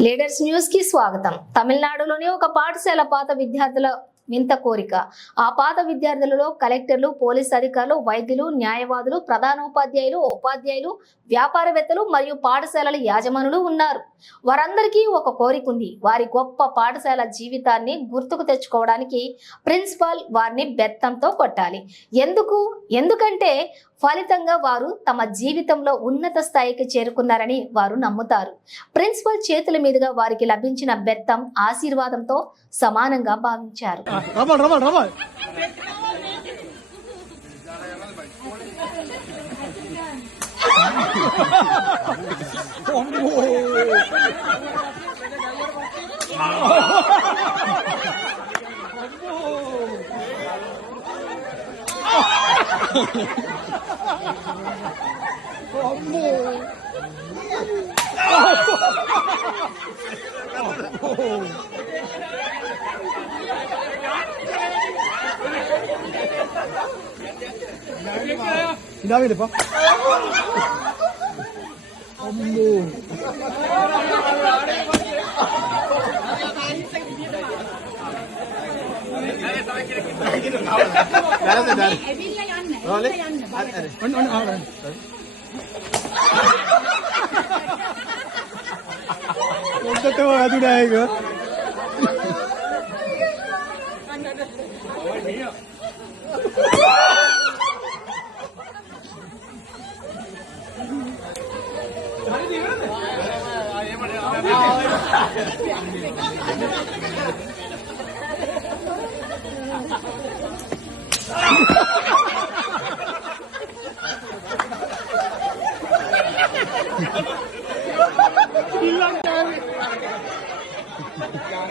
Leaders news కి స్వాగతం. తమిళనాడులోని ఒక పాఠశాల పాత విద్యార్థుల వింత కోరిక. ఆ పాత విద్యార్థులలో కలెక్టర్లు, పోలీస్ అధికారులు, వైద్యులు, న్యాయవాదులు, ప్రధానోపాధ్యాయులు, ఉపాధ్యాయులు, వ్యాపారవేత్తలు మరియు పాఠశాలల యాజమానులు ఉన్నారు. వారందరికీ ఒక కోరిక ఉంది. వారి గొప్ప పాఠశాల జీవితాన్ని గుర్తుకు తెచ్చుకోవడానికి ప్రిన్సిపాల్ వారిని బెత్తంతో కొట్టాలి. ఎందుకంటే ఫలితంగా వారు తమ జీవితంలో ఉన్నత స్థాయికి చేరుకున్నారని వారు నమ్ముతారు. ప్రిన్సిపల్ చేతుల మీదుగా వారికి లభించిన బెత్తం ఆశీర్వాదంతో సమానంగా భావించారు. ഇതാവില്ലപ്പാ അമ്മോ അതുണ്ടായേക്കോ